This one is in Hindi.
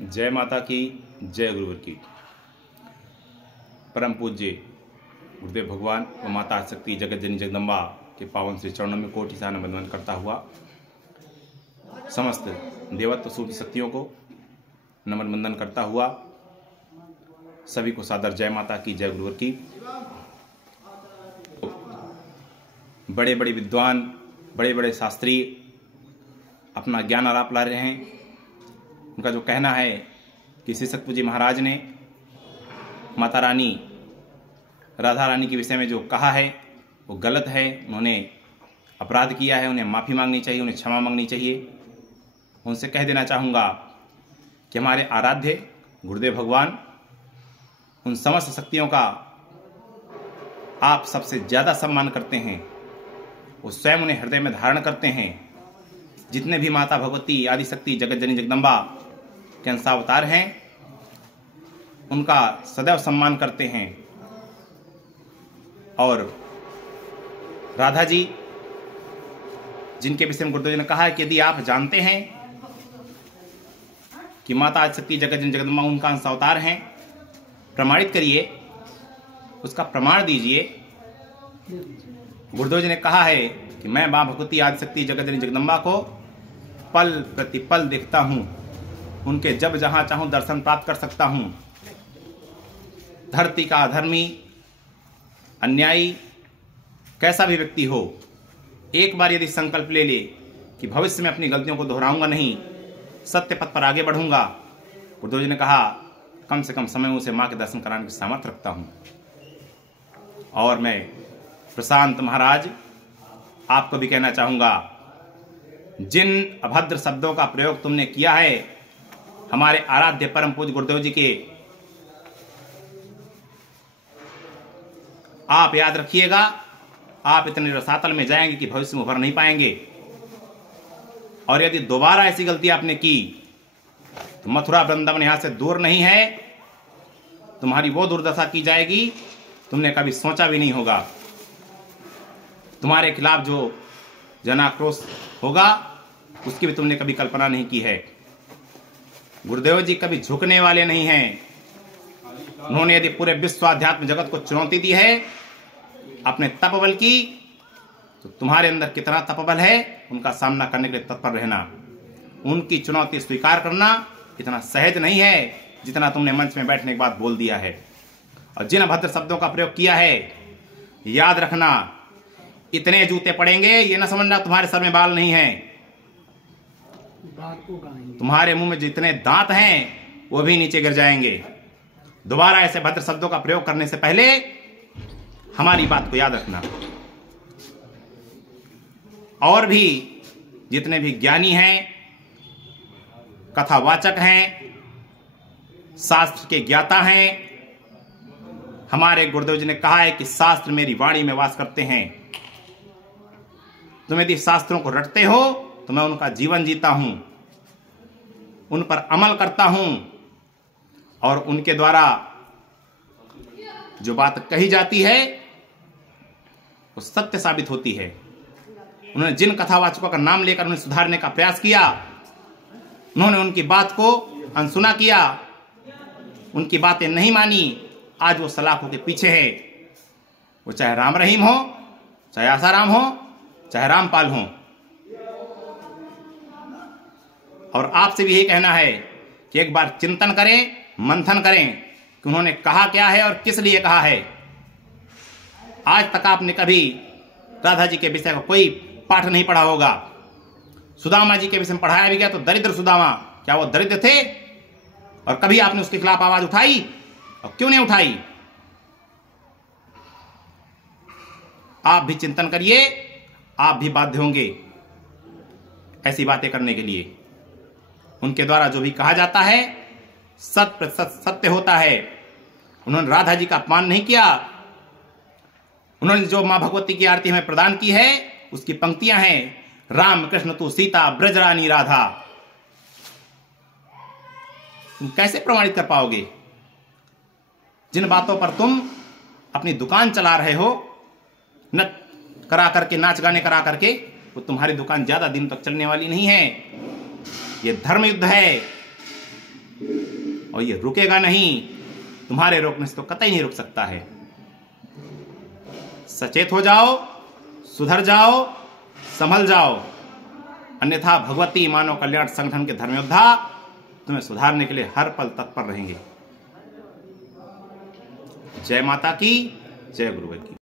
जय माता की, जय गुरुवर की। परम पूज्य गुरुदेव भगवान व माता शक्ति जगत जननी जगदम्बा के पावन श्री चरणों में कोटि साना वंदन करता हुआ समस्त देवत्व सूर्य शक्तियों को नमन वंदन करता हुआ सभी को सादर जय माता की, जय गुरुवर की। बड़े बड़े विद्वान, बड़े बड़े शास्त्री अपना ज्ञान आलाप ला रहे हैं। उनका जो कहना है कि श्री सतपुर जी महाराज ने माता रानी राधा रानी के विषय में जो कहा है वो गलत है। उन्होंने अपराध किया है, उन्हें माफ़ी मांगनी चाहिए, उन्हें क्षमा मांगनी चाहिए। उनसे कह देना चाहूँगा कि हमारे आराध्य गुरुदेव भगवान उन समस्त शक्तियों का आप सबसे ज़्यादा सम्मान करते हैं। वो स्वयं उन्हें हृदय में धारण करते हैं। जितने भी माता भगवती आदि शक्ति जगत जननी जगदम्बा के अंशावतार हैं उनका सदैव सम्मान करते हैं। और राधा जी जिनके विषय में गुरुदेव जी ने कहा है कि यदि आप जानते हैं कि माता आदि शक्ति जगत जननी जगदम्बा उनका अंशावतार हैं, प्रमाणित करिए, उसका प्रमाण दीजिए। गुरुदेव जी ने कहा है कि मैं माँ भगवती आदि शक्ति जगत जननी जगदम्बा को पल प्रतिपल देखता हूँ, उनके जब जहाँ चाहूँ दर्शन प्राप्त कर सकता हूँ। धरती का अधर्मी, अन्यायी कैसा भी व्यक्ति हो, एक बार यदि संकल्प ले ले कि भविष्य में अपनी गलतियों को दोहराऊंगा नहीं, सत्य पथ पर आगे बढ़ूंगा, गुरुदेव जी ने कहा कम से कम समय उसे माँ के दर्शन कराने की सामर्थ्य रखता हूँ। और मैं प्रशांत महाराज आपको भी कहना चाहूँगा, जिन अभद्र शब्दों का प्रयोग तुमने किया है हमारे आराध्य परम पूज्य गुरुदेव जी के, आप याद रखिएगा, आप इतने रसातल में जाएंगे कि भविष्य में उभर नहीं पाएंगे। और यदि दोबारा ऐसी गलती आपने की तो मथुरा वृंदावन यहां से दूर नहीं है, तुम्हारी वो दुर्दशा की जाएगी तुमने कभी सोचा भी नहीं होगा। तुम्हारे खिलाफ जो जनाक्रोश होगा उसकी भी तुमने कभी कल्पना नहीं की है। गुरुदेव जी कभी झुकने वाले नहीं हैं। उन्होंने यदि पूरे विश्व आध्यात्म जगत को चुनौती दी है अपने तपबल की, तो तुम्हारे अंदर कितना तपबल है उनका सामना करने के लिए तत्पर रहना। उनकी चुनौती स्वीकार करना इतना सहज नहीं है जितना तुमने मंच में बैठने के बाद बोल दिया है। और जिन अभद्र शब्दों का प्रयोग किया है, याद रखना इतने जूते पड़ेंगे ये ना समझना तुम्हारे सर में बाल नहीं है। तुम्हारे मुंह में जितने दांत हैं वो भी नीचे गिर जाएंगे। दोबारा ऐसे भद्र शब्दों का प्रयोग करने से पहले हमारी बात को याद रखना। और भी जितने भी ज्ञानी हैं, कथावाचक हैं, शास्त्र के ज्ञाता हैं, हमारे गुरुदेव जी ने कहा है कि शास्त्र मेरी वाणी में वास करते हैं। तुम यदि शास्त्रों को रटते हो तो मैं उनका जीवन जीता हूं, उन पर अमल करता हूं और उनके द्वारा जो बात कही जाती है वो सत्य साबित होती है। उन्होंने जिन कथावाचकों का नाम लेकर उन्हें सुधारने का प्रयास किया, उन्होंने उनकी बात को अनसुना किया, उनकी बातें नहीं मानी, आज वो सलाखों के पीछे है। वो चाहे राम रहीम हो, चाहे आसाराम हो, चाहे रामपाल हो। और आपसे भी यही कहना है कि एक बार चिंतन करें, मंथन करें कि उन्होंने कहा क्या है और किस लिए कहा है। आज तक आपने कभी राधा जी के विषय का कोई पाठ नहीं पढ़ा होगा। सुदामा जी के विषय में पढ़ाया भी गया तो दरिद्र सुदामा, क्या वो दरिद्र थे? और कभी आपने उसके खिलाफ आवाज उठाई? और क्यों नहीं उठाई? आप भी चिंतन करिए, आप भी बाध्य होंगे ऐसी बातें करने के लिए। उनके द्वारा जो भी कहा जाता है सत प्रतिशत सत्य होता है। उन्होंने राधा जी का अपमान नहीं किया। उन्होंने जो मां भगवती की आरती हमें प्रदान की है उसकी पंक्तियां हैं, राम कृष्ण तू सीता ब्रजरानी राधा। तुम कैसे प्रमाणित कर पाओगे? जिन बातों पर तुम अपनी दुकान चला रहे हो, न करा करके, नाच गाने करा करके, वो तुम्हारी दुकान ज्यादा दिन तक चलने वाली नहीं है। ये धर्म युद्ध है। और ये रुकेगा नहीं, तुम्हारे रोकने से तो कतई नहीं रुक सकता है। सचेत हो जाओ, सुधर जाओ, संभल जाओ, अन्यथा भगवती मानव कल्याण संगठन के धर्मयोद्धा तुम्हें सुधारने के लिए हर पल तत्पर रहेंगे। जय माता की, जय गुरुदेव की।